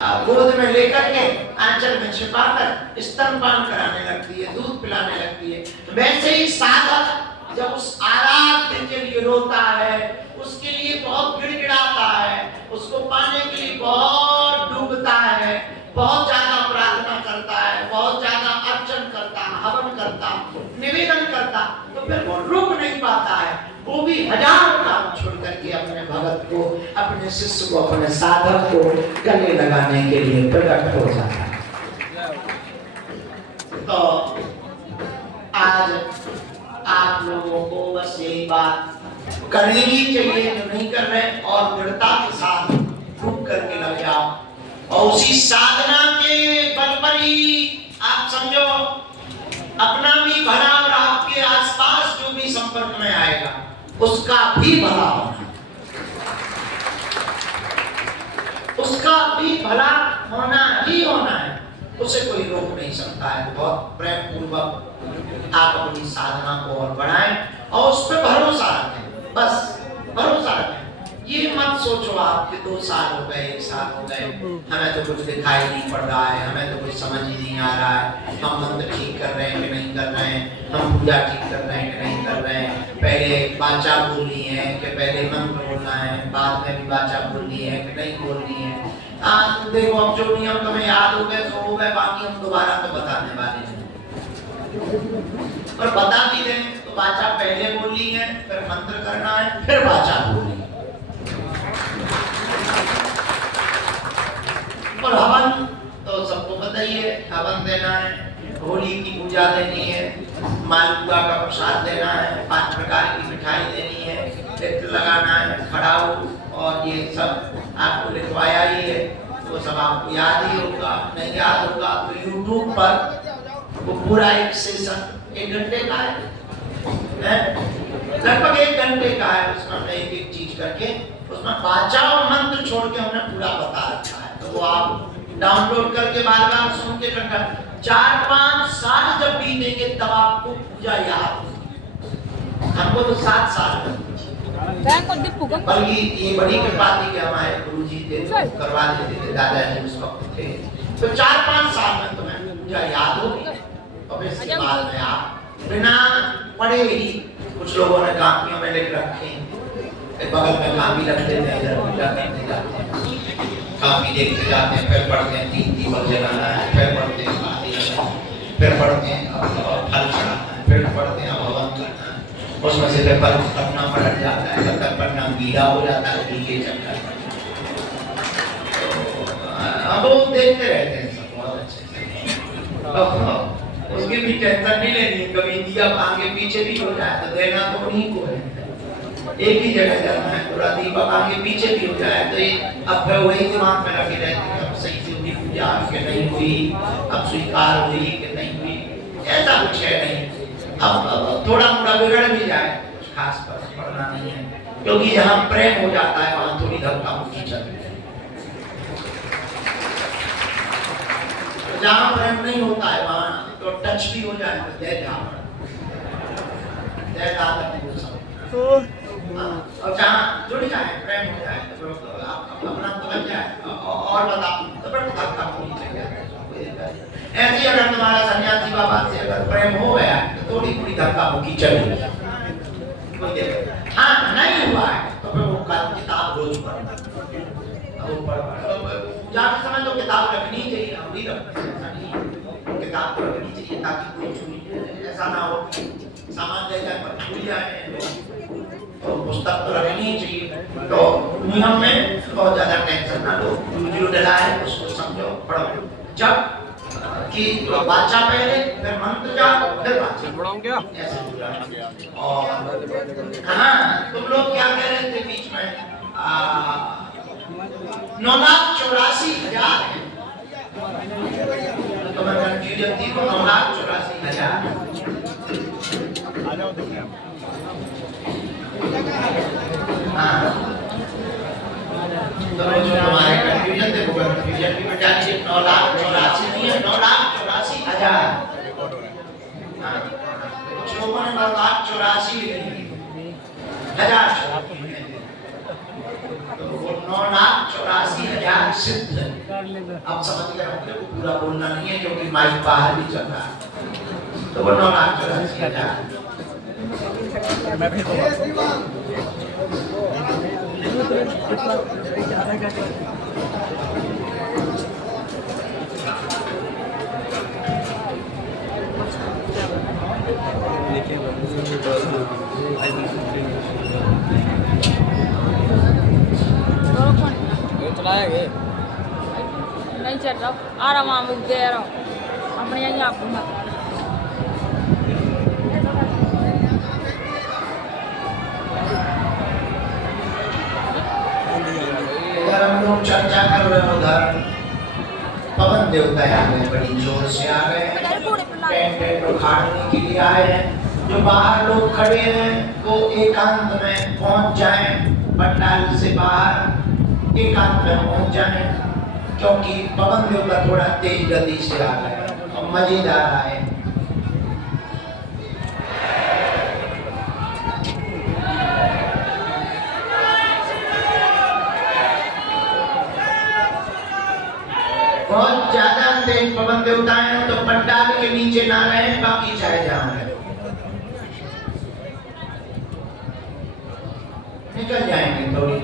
गोद में लेकर के आंचल में छिपाकर स्तनपान कराने लगती है, दूध पिलाने लगती है। वैसे ही साधक जब उस आराध्य के लिए रोता है, उसके लिए बहुत गिड़गिड़ाता है, उसको पाने के लिए बहुत डूबता है, बहुत ज्यादा प्रार्थना करता है, बहुत ज्यादा अर्चन करता, हवन करता, निवेदन करता, तो फिर वो रुक नहीं पाता है। वो भी हजार काम छोड़ करके अपने भगत को, अपने शिष्य को, अपने साधक को गले लगाने के लिए प्रकट हो जाता है। तो आज आप लोगों को बस यही बात करनी ही चाहिए जो नहीं कर रहे, और दृढ़ता के साथ रुक करके लग जाओ, और उसी साधना के बल पर ही आप समझो अपना भी भला और आपके आसपास जो भी संपर्क में आएगा उसका भी भला होना, उसका भी भला होना ही होना है, उसे कोई रोक नहीं सकता है। बहुत प्रेम पूर्वक आप अपनी साधना को और बढ़ाएं और उस पर भरोसा रखें, बस भरोसा रखें। ये मत सोचो आप कि 2 साल हो गए, 1 साल हो गए, हमें तो कुछ दिखाई नहीं पड़ रहा है, हमें तो कुछ समझ ही नहीं आ रहा है, हम मंत्र ठीक कर रहे हैं कि नहीं कर रहे हैं, हम पूजा ठीक कर रहे हैं कि नहीं कर रहे हैं, पहले वाचा बोलनी है कि पहले मंत्र बोलना है, बाद में भी वाचा बोलनी है कि नहीं बोलनी है। देखो अब जो नियम तुम्हें याद हो गए तो हो गए, बाकी हम दोबारा तो बताने वाले नहीं, और बता भी दें तो वाचा पहले बोलनी है, फिर मंत्र करना है, फिर वाचा बोलनी है। और हवन तो सबको पता ही है, हवन देना है, होली की पूजा देनी है, मालपुआ का प्रसाद देना है, 5 प्रकार की मिठाई देनी है, चित्र लगाना है, खड़ाऊ, और ये सब आपको लिखवाया ही है, वो सब आपको याद ही होगा। नहीं याद होगा तो YouTube पर वो पूरा एक सेशन 1 घंटे का है, लगभग 1 घंटे का है, उसमें हमने एक चीज करके उसमें वाचा और मंत्र छोड़ के हमने पूरा बता रखा है, तो वो आप डाउनलोड करके बार-बार सुन के करना। 4-5 साल जब बीतेंगे तब आपको पूजा याद होगी। हमको तो 7 साल बल्कि ये बड़ी कृपा थी कि हमारे गुरुजी थे करवा देते थे, दादाजी उस वक्त थे, तो 4-5 साल में तुम्हें पूजा याद होगी। और इसके बाद में आप बिना पढ़े ही, कुछ लोगों ने कापियों में लिख रखे, बगल में कापी रख देते हैं, इधर पूजा करते जाते हैं, कापी देखते जाते हैं, फिर पढ़ते हैं 3 बजे लगाना है, फिर पढ़ते हैं फिर पढ़ते हैं फल चढ़ाना है, फिर पढ़ते हैं हवन करना है, उसमें से फिर फल पढ़ना पड़ जाता है, तब तक पढ़ना गीला हो जाता है, पीछे चक्कर। अब वो देखते रहते हैं सब बहुत अच्छे से, उसकी भी टेंशन नहीं लेनी, कभी दिया आगे पीछे भी हो जाए तो देना तो उन्हीं को है, एक ही जगह जाना है, पूरा दीपक आगे पीछे भी हो जाए तो ये अब फिर वही दिमाग में रखे रहते हैं, अब सही से हुई पूजा कि नहीं हुई, अब स्वीकार हुई कि नहीं हुई, ऐसा कुछ है नहीं। अब थोड़ा मोड़ा बिगड़ भी जाए कुछ खास पर पढ़ना नहीं है, क्योंकि जहाँ प्रेम हो जाता है वहाँ थोड़ी धक्का मुक्की चलती है, जहाँ प्रेम नहीं होता है वहाँ तो टच भी हो जाए तो जय और जहाँ जुड़ जाए प्रेम हो जाए तो अपना तो लग जाए और बता तो बड़ा धक्का मुक्की चल जाए। ऐसे अगर तुम्हारा सन्यासी बाबा से अगर प्रेम हो गया तो थोड़ी थोड़ी धक्का मुक्की चलेगी। हाँ नहीं हुआ है तो फिर वो किताब रोज पढ़ना, पूजा के समय तो किताब रखनी चाहिए, हम भी रखते हैं, किताब तो रखनी चाहिए ताकि कोई चोरी ऐसा ना हो, सामान ले जाए पर भूल जाए, तो पुस्तक तो रखनी ही चाहिए। तो नियम में बहुत ज्यादा टेंशन ना लो, जो डला है उसको समझो, पढ़ो, जब कि वाचा पहले फिर मंत्र जाओ फिर वाचा पढ़ाऊं क्या ऐसे। और हाँ तुम लोग क्या कह रहे थे बीच में 9,84,000 तो मैं कंफ्यूजन थी, तो 9,84,000 हाँ तो जो हमारे कंफ्यूजन थे वो कंफ्यूजन भी मिटा दीजिए। 9,84,000 नहीं है, 9,84,000। हाँ कुछ लोगों ने 9,84,000 तो वो 9,84,000 सिद्ध आप समझ गए होंगे, वो पूरा बोलना नहीं है क्योंकि माइक बाहर भी चल रहा है, तो वो नौनाक नहीं चल रहा आ रहा वहाँ मुझ दे रहा हूँ अपने यहीं आपको मत अगर हम लोग चर्चा कर रहे हो उधर पवन देवता आ गए, बड़ी जोर से आ गए हैं, टेंट उखाड़ने के लिए आए हैं। जो बाहर लोग खड़े हैं वो एकांत में पहुंच जाएं, पंडाल से बाहर एकांत में पहुंच जाएं, क्योंकि पवन देवता थोड़ा तेज गति से आ गए और मजेदार आए। बहुत ज्यादा तेज पवन देवता है तो पंडाल के नीचे ना रहे, बाकी चाहे जहां रहे निकल जाएंगे थोड़ी